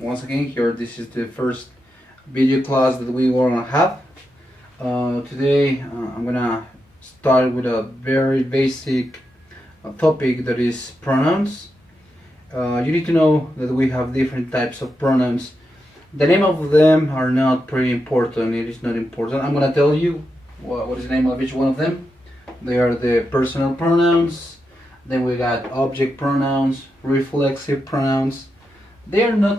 Once again, here this is the first video class that we wanna have. Today I'm gonna start with a very basic topic that is pronouns. You need to know that we have different types of pronouns. The name of them are not pretty important. It is not important. I'm gonna tell you what is the name of each one of them. They are the personal pronouns. Then we got object pronouns, reflexive pronouns. They are not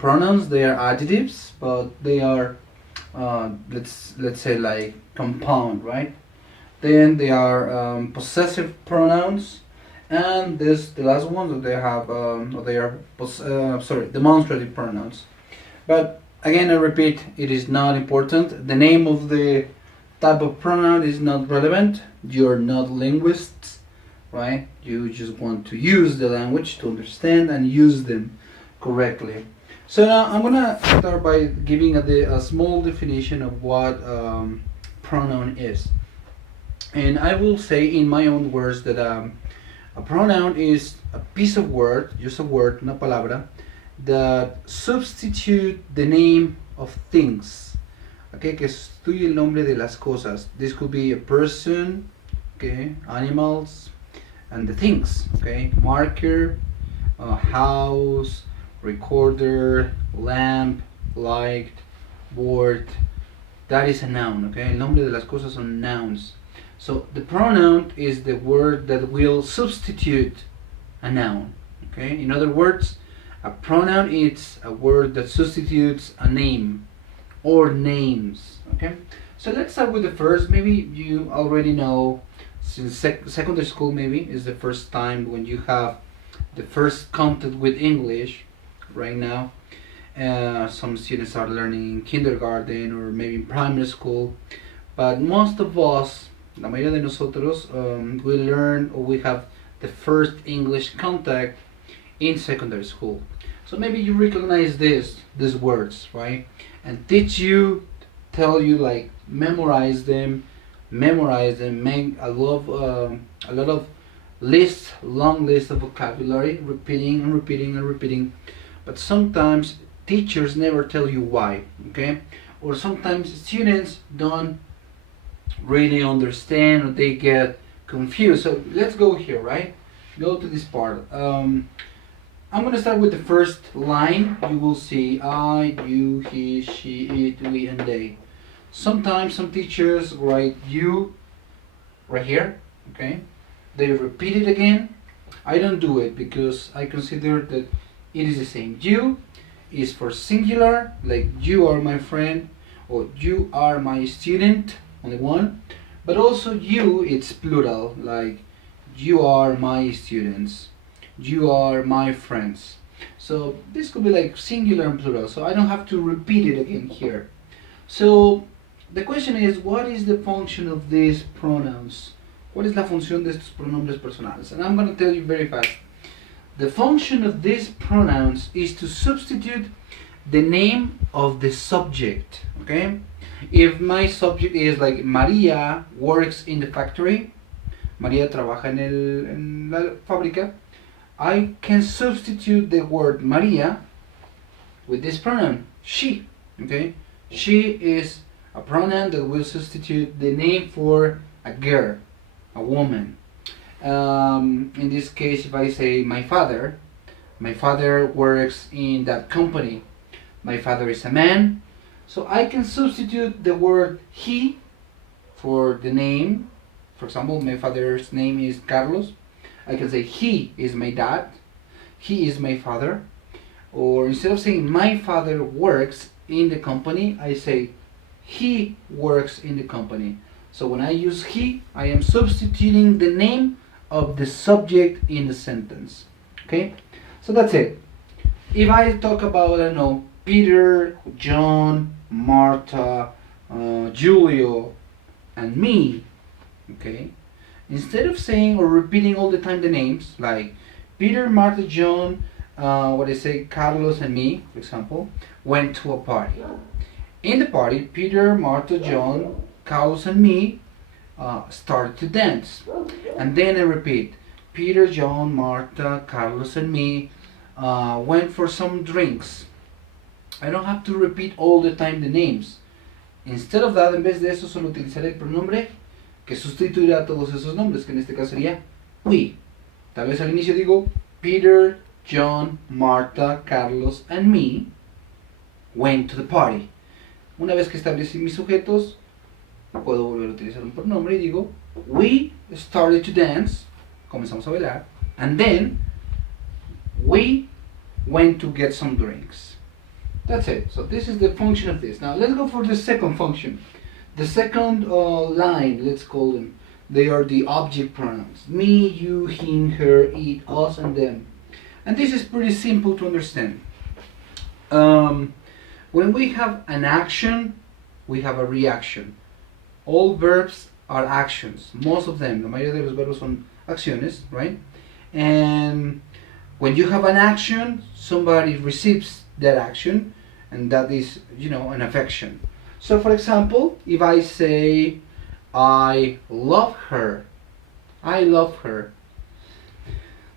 pronouns; they are adjectives, but they are let's say like compound, right? Then they are possessive pronouns, and this the last one that they have they are demonstrative pronouns. But again, I repeat, it is not important. The name of the type of pronoun is not relevant. You're not linguists, right? You just want to use the language to understand and use them correctly. So now I'm gonna start by giving a small definition of what pronoun is, and I will say in my own words that a pronoun is a piece of word, just a word, una palabra, that substitute the name of things. Okay, que sustituye el nombre de las cosas. This could be a person, okay, animals, and the things. Okay, marker, house, recorder, lamp, light, board. That is a noun, okay? El nombre de las cosas son nouns. So the pronoun is the word that will substitute a noun, okay? In other words, a pronoun is a word that substitutes a name or names, okay? So let's start with the first. Maybe you already know, since secondary school maybe is the first time when you have the first contact with English. Right now, some students are learning in kindergarten or maybe in primary school, but most of us, la mayoría de nosotros, we learn or we have the first English contact in secondary school. So maybe you recognize these words, right? And teach you, tell you like memorize them, make a lot of long list of vocabulary, repeating and repeating and repeating. But sometimes teachers never tell you why, okay? Or sometimes students don't really understand or they get confused. So let's go here, right? Go to this part. I'm gonna start with the first line. You will see I, you, he, she, it, we, and they. Sometimes some teachers write you right here, okay? They repeat it again. I don't do it because I consider that it is the same. You is for singular, like you are my friend or you are my student, only one. But also you, it's plural, like you are my students, you are my friends. So this could be like singular and plural, so I don't have to repeat it again here. So the question is, what is the function of these pronouns? ¿Cuál es la función de estos pronombres personales? And I'm going to tell you very fast. The function of these pronouns is to substitute the name of the subject, okay? If my subject is like María works in the factory, María trabaja en la fábrica, I can substitute the word María with this pronoun, she, okay? She is a pronoun that will substitute the name for a girl, a woman. In this case, if I say my father works in that company. My father is a man, so I can substitute the word he for the name. For example, my father's name is Carlos. I can say he is my dad, he is my father. Or instead of saying my father works in the company, I say he works in the company. So when I use he, I am substituting the name of the subject in the sentence. Okay, so that's it. If I talk about, I don't know, Peter, John, Martha, Julio, and me, okay, instead of saying or repeating all the time the names like Peter, Martha, John, what I say, Carlos, and me, for example, went to a party. In the party, Peter, Martha, John, Carlos, and me started to dance. And then I repeat, Peter, John, Martha, Carlos, and me went for some drinks. I don't have to repeat all the time the names. Instead of that, en vez de eso, solo utilizaré el pronombre que sustituirá a todos esos nombres, que en este caso sería we. Tal vez al inicio digo Peter, John, Martha, Carlos, and me went to the party. Una vez que establecí mis sujetos, puedo volver a utilizar un pronombre y digo we started to dance, comenzamos a bailar, and then we went to get some drinks. That's it. So this is the function of this. Now let's go for the second function. The second line, let's call them. They are the object pronouns. Me, you, him, her, it, us, and them. And this is pretty simple to understand. When we have an action, we have a reaction. All verbs are actions. Most of them, la mayoría de los verbos son acciones, right? And when you have an action, somebody receives that action, and that is, an affection. So for example, if I say, I love her, I love her.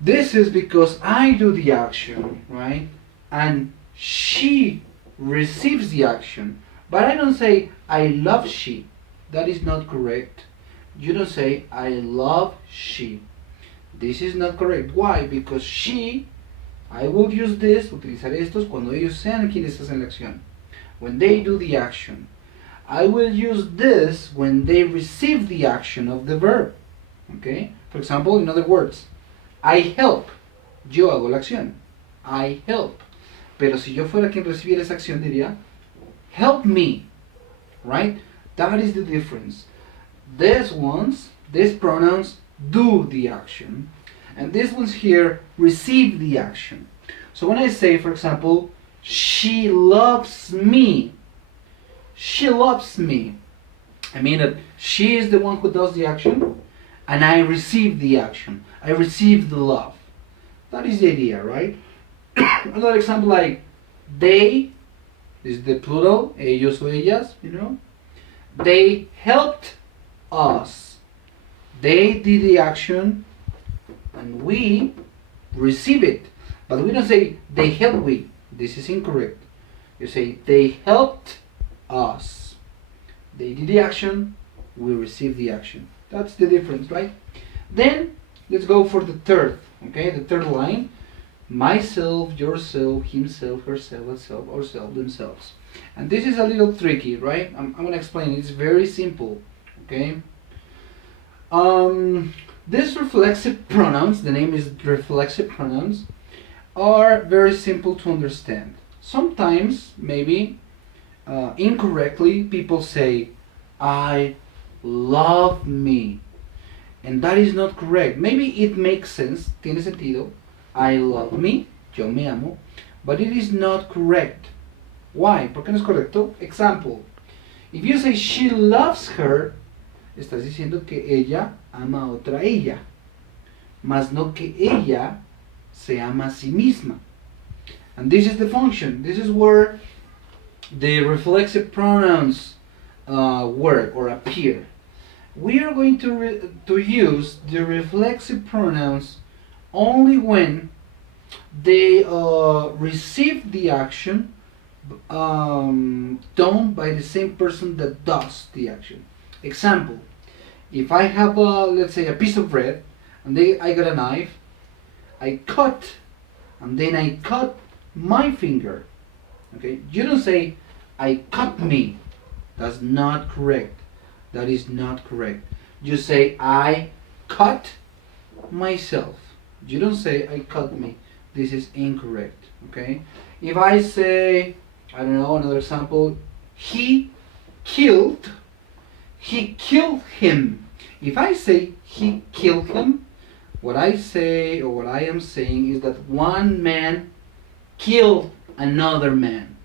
This is because I do the action, right? And she receives the action. But I don't say, I love she. That is not correct. You don't say, I love she. This is not correct. Why? Because she, I will use this, utilizar estos cuando ellos sean quienes hacen la acción. When they do the action. I will use this when they receive the action of the verb. Okay? For example, in other words, I help. Yo hago la acción. I help. Pero si yo fuera quien recibiera esa acción diría, help me. Right? That is the difference. These pronouns do the action, and these ones here receive the action. So when I say, for example, she loves me, she loves me, I mean that she is the one who does the action, and I receive the action. I receive the love. That is the idea, right? Another example like they, this is the plural, ellos o ellas, They helped us. They did the action and we receive it. But we don't say they helped we. This is incorrect. You say they helped us. They did the action, we receive the action. That's the difference, right? Then let's go for the third. Okay, the third line. Myself, yourself, himself, herself, herself, ourselves, themselves. And this is a little tricky, right? I'm going to explain. It's very simple, okay? These reflexive pronouns, the name is reflexive pronouns, are very simple to understand. Sometimes, maybe, incorrectly, people say, I love me. And that is not correct. Maybe it makes sense, tiene sentido. I love me, yo me amo, but it is not correct. Why? ¿Por qué no es correcto? Example. If you say she loves her, estás diciendo que ella ama a otra ella, mas no que ella se ama a sí misma. And this is the function. This is where the reflexive pronouns work or appear. We are going to use the reflexive pronouns only when they receive the action done by the same person that does the action. Example, if I have let's say a piece of bread and I got a knife, I cut and then I cut my finger. Okay, you don't say I cut me. That's not correct. That is not correct. You say I cut myself. You don't say I cut me. This is incorrect. Okay, if I say, I don't know, another example, he killed him. If I say he killed him, what I say or what I am saying is that one man killed another man.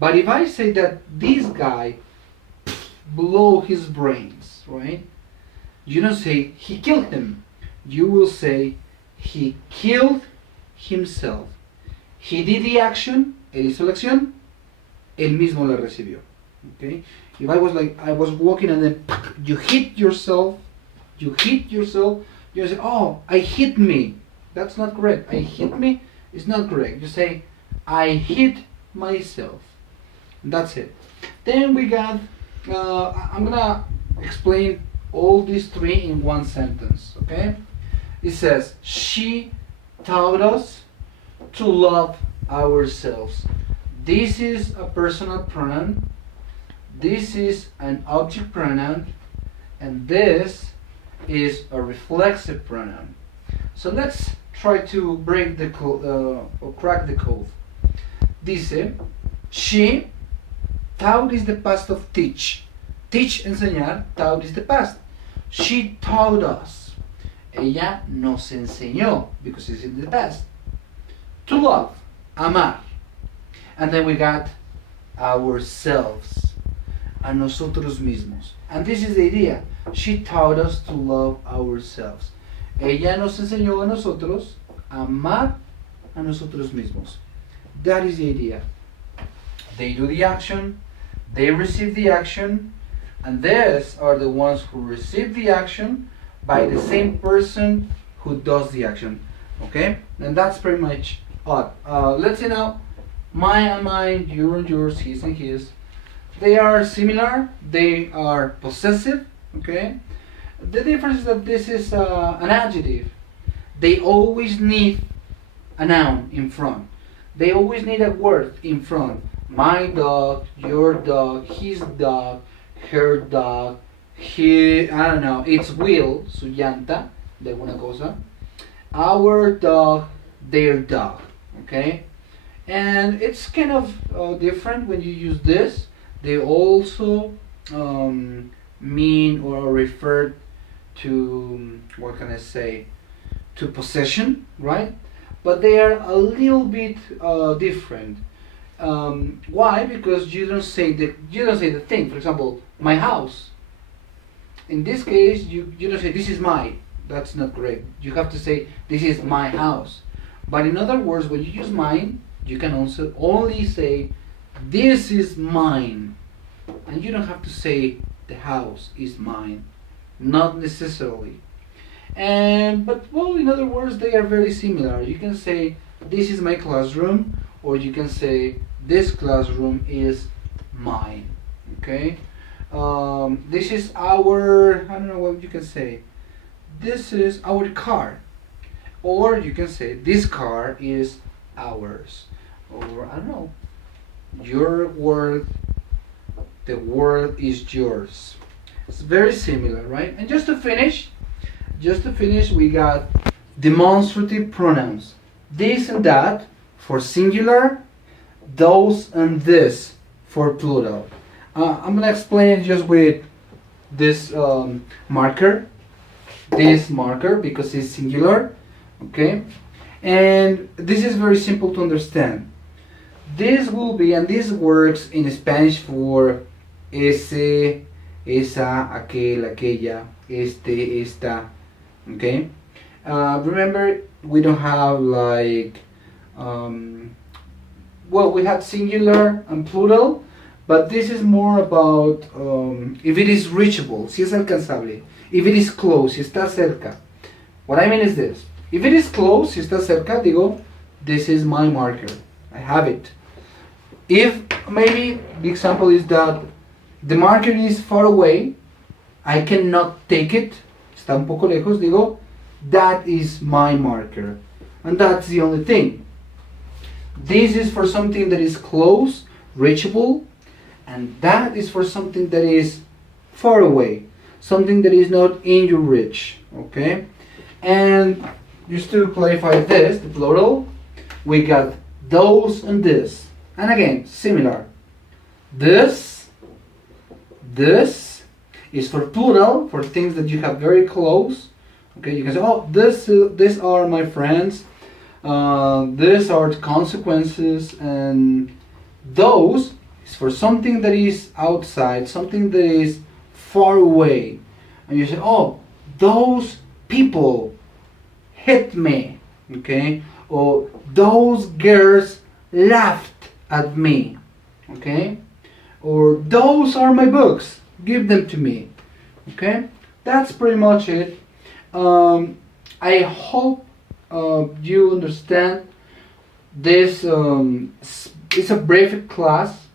But if I say that this guy blew his brains, right? You don't say he killed him. You will say he killed himself. He did the action, él hizo la acción, él mismo la recibió. Okay? If I was walking and then you hit yourself, you say, oh, I hit me. That's not correct. I hit me It's not correct. You say, I hit myself. That's it. Then we got, I'm gonna explain all these three in one sentence, okay? It says, she taught us to love ourselves. This is a personal pronoun. This is an object pronoun. And this is a reflexive pronoun. So let's try to break the code, or crack the code. Dice, she, taught is the past of teach. Teach, enseñar, taught is the past. She taught us. Ella nos enseñó, because it's in the past. To love, amar. And then we got ourselves, a nosotros mismos. And this is the idea. She taught us to love ourselves. Ella nos enseñó a nosotros a amar a nosotros mismos. That is the idea. They do the action, they receive the action, and these are the ones who receive the action by the same person who does the action. Okay? And that's pretty much all. Let's see now. Mine and mine, your and yours, his and his. They are similar. They are possessive. Okay? The difference is that this is an adjective. They always need a noun in front. They always need a word in front. My dog, your dog, his dog, her dog, I don't know, its wheel, su llanta, de alguna cosa. Our dog, their dog, okay? And it's kind of different when you use this. They also mean or refer to, what can I say, to possession, right? But they are a little bit different. Why? Because you don't say the thing. For example, my house. In this case, you don't say this is mine. That's not correct. You have to say this is my house. But in other words, when you use mine, you can also only say this is mine, and you don't have to say the house is mine. Not necessarily. But well, in other words, they are very similar. You can say this is my classroom, or you can say this classroom is mine. Okay. This is our, I don't know what you can say. This is our car, or you can say this car is ours, or I don't know, your world, the world is yours. It's very similar, right? And just to finish, we got demonstrative pronouns. This and that for singular, those and this for plural. I'm gonna explain it just with this marker. This marker, because it's singular, okay? And this is very simple to understand. This will be, and this works in Spanish for ese, esa, aquel, aquella, este, esta, okay? Remember, we don't have like, well, we have singular and plural, but this is more about if it is reachable, si es alcanzable. If it is close, si está cerca. What I mean is this. If it is close, si está cerca, digo, this is my marker. I have it. If maybe the example is that the marker is far away, I cannot take it, está un poco lejos, digo, that is my marker. And that's the only thing. This is for something that is close, reachable, and that is for something that is far away. Something that is not in your reach, okay? And just to clarify this, the plural, we got those and this. And again, similar. This is for plural, for things that you have very close. Okay, you can say, oh, these are my friends. These are the consequences. And those is for something that is outside, something that is far away, and you say, oh, those people hit me, okay, or those girls laughed at me, okay, or those are my books, give them to me, okay. That's pretty much it. I hope you understand This is a brief class,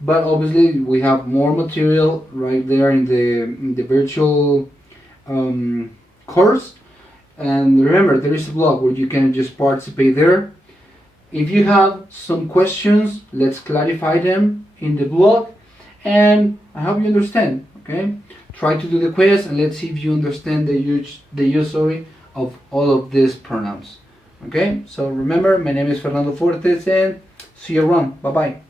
but obviously we have more material right there in the virtual course. And remember, there is a blog where you can just participate there. If you have some questions, let's clarify them in the blog, and I hope you understand. Okay, try to do the quiz and let's see if you understand the use of all of these pronouns. Okay, so remember, my name is Fernando Fortes, and see you around. Bye bye.